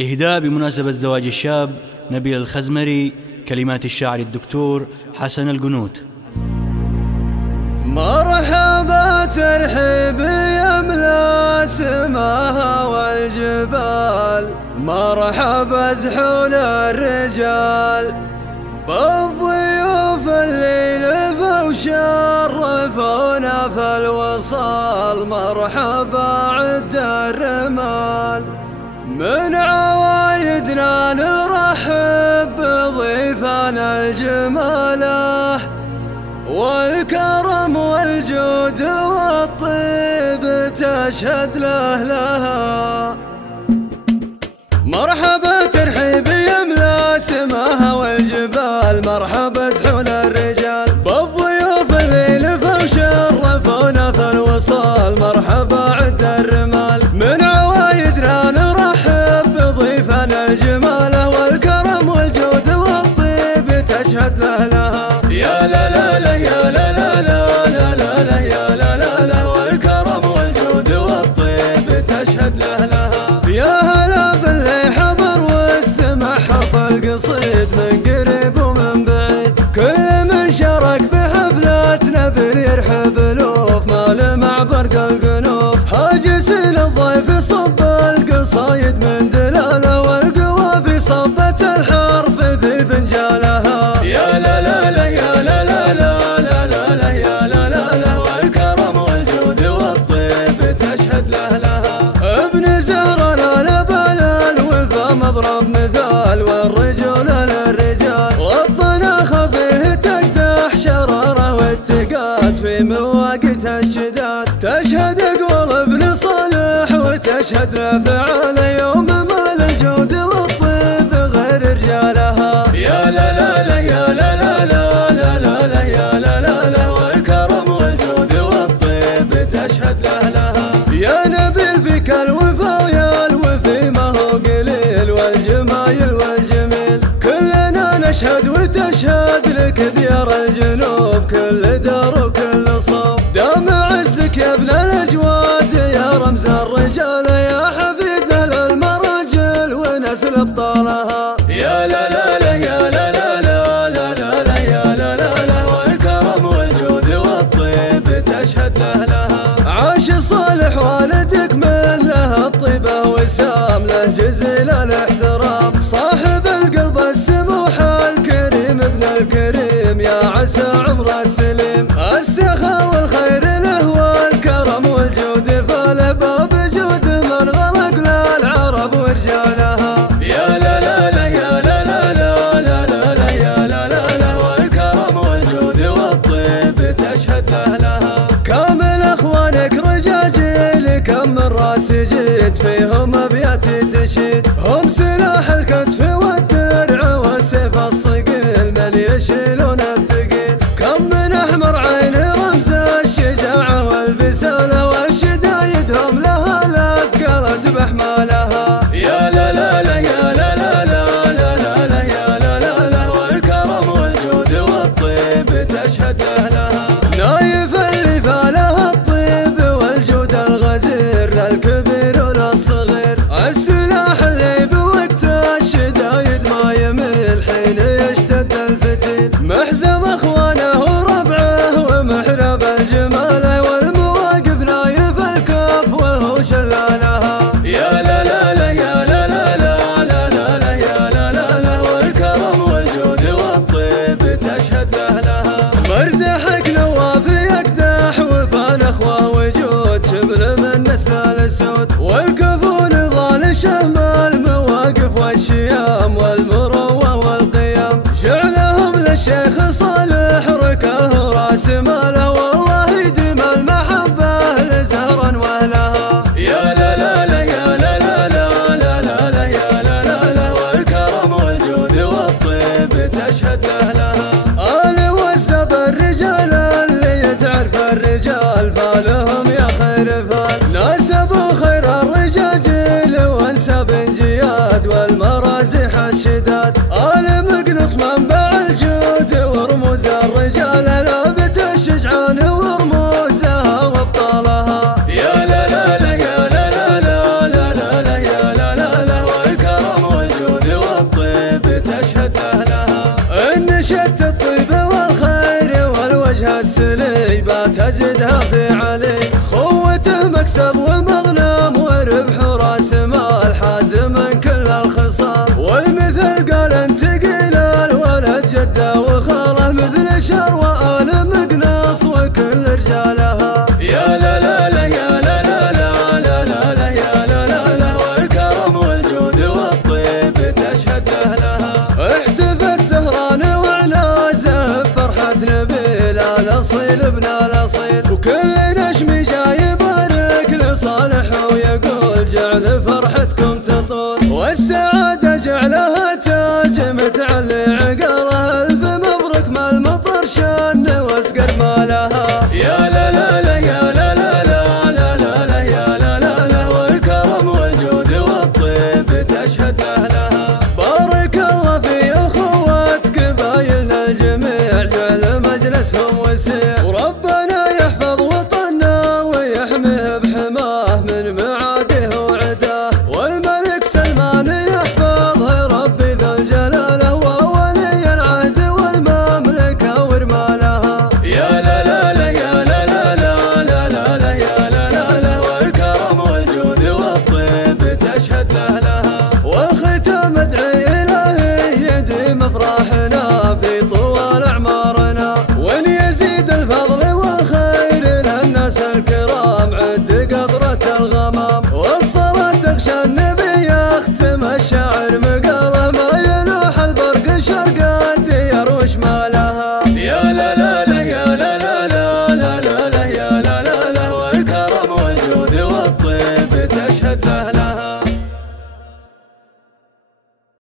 إهداء بمناسبة زواج الشاب نبيل الخزمري، كلمات الشاعر الدكتور حسن القنوت. مرحبا ترحيب يملا سماها والجبال، مرحبا زحون الرجال بالضيوف اللي لفوا شرفونا في الوصال. مرحبا عد الرمال، من عوايدنا نرحب بضيفنا الجماله والكرم والجود والطيب تشهد له لها. مرحبا ترحيب يملا سماها والجبال، مرحبا زحون الرجال بالضيوف اللي لفوا شرفونا في الوصال. مرحبا عد الرمال، من عوايدنا نرحب بضيفنا الجماله والكرم والجود والطيب تشهد له لها. يا لا لا لا يا لا لا لا لا لا لا يا لا لا لا، والكرم والجود والطيب تشهد له لها. يا هلا باللي حضر واستمع حرف القصيد من قريب ومن بعيد، كل من شارك بحفلاتنا بيرحب الوف مال مع برق القنوف. هاجس للضيف صب القصايد من دلاله، والقوافي صبت الحرف في فنجالها. يا لا لا لا يا لا لا لا لا لا لا يا لا لا لا، والكرم والجود والطيب تشهد له لها. ابن زهرنا لبال الوفا مضرب مثال، والرجل للرجال والطناخ فيه تقدح شراره والتقات في مواقت الشداد. تشهد قول ابن صالح وتشهد له فعاله، يوم مال الجود والطيب غير رجالها. يا لا لا لا يا لا لا لا لا لا لا يا لا لا لا، والكرم والجود والطيب تشهد له لها. يا نبيل فيك الوفا ويا الوفي ما هو قليل، والجمايل والجميل كلنا نشهد وتشهد لك ديار الجنوب، كل دار وكل صوب. دام عزك يا ابن الاجواد يا رمز الرجال، يا حفيد المراجل ونسل ابطالها. يا لا لا لا يا لا لا لا لا لا لا يا لا لا لا، والكرم والجود والطيب تشهد له لها. عاش صالح والدك من له الطيبه وسام، له جزيل الاحترام، صاحب القلب السموح الكريم ابن الكريم، يا عسى عمره السليم. السخاء والخير له والكرم والجود، فله باب جود من غلق للعرب ورجالها. يا لا لا لا يا لا لا لا لا لا لا يا لا لا لا، والكرم والجود والطيب تشهد له لها. كامل اخوانك رجاجيل كم من راس جيت، فيهم ابياتي تشيد، هم سلاح الكتف والدرع والسيف الصقيل من يشيلون الثقيل. كم من احمر عين رمز الشجاعه والبساله، والشدايد هم لها الاثقال بحمالها. يا لا لا لا يا لا لا لا لا لا لا يا لا لا لا، والكرم والجود والطيب تشهد له لها. نايف اللي فاله الطيب والجود الغزير، للكبير وللصغير، السلاح اللي بوقت الشدايد ما يميل حين يشتد الفتيل. محزم اخوانه وربعه ومحرب الجماله، والمواقف نايف الكف وهو شلالها. يا لا لا لا يا لا لا لا لا لا لا يا لا لا لا، والكرم والجود والطيب تشهد له لها. مرزحك نواف يقدح وفان اخوه وجود، شبل من نسل السود، والكفو نضال شهم المواقف والشيام، والمروه والقيام. شعلهم للشيخ صالح ركاه راس ماله، والله يديم المحبه لزهرا واهلها. يا لا لا لا يا لا لا لا لا لا لا يا لا لا لا، والكرم والجود والطيب تشهد له لها. آل وزب الرجال اللي تعرف الرجال، فالهم يا خير فال، ناسبوا خير الرجاجيل وانساب جياد، والمرازح الشداد. آل مقنص منبع الجود ورموز الرجال، لابت الشجعان ورموزها وابطالها. يا لا لا لا يا لا لا لا لا لا لا يا لا لا لا، والكرم مجدها في علي، خوته مكسب ومغنم وربح راس مال حازم كل الخصال، والمثل قال انت قيل الولد جده وخاله مثل شروى آل مقناص وكل رجالها. يا لا لا لا يا لا لا لا لا لا لا يا لا لا لا، والكرم والجود والطيب تشهد لها. احتفت سهران وعنازه بفرحة نبيل الاصيل ابن الاصيل، وكل نشم جاي يبارك لصالح ويقول جعل فرحتكم تطول، والسعادة جعلها تاج متعلي عقالها. الف مبروك ما المطر شان واسقر مالها. يا لا لا لا يا لا لا لا لا لا لا يا لا لا لا، والكرم والجود والطيب تشهد له.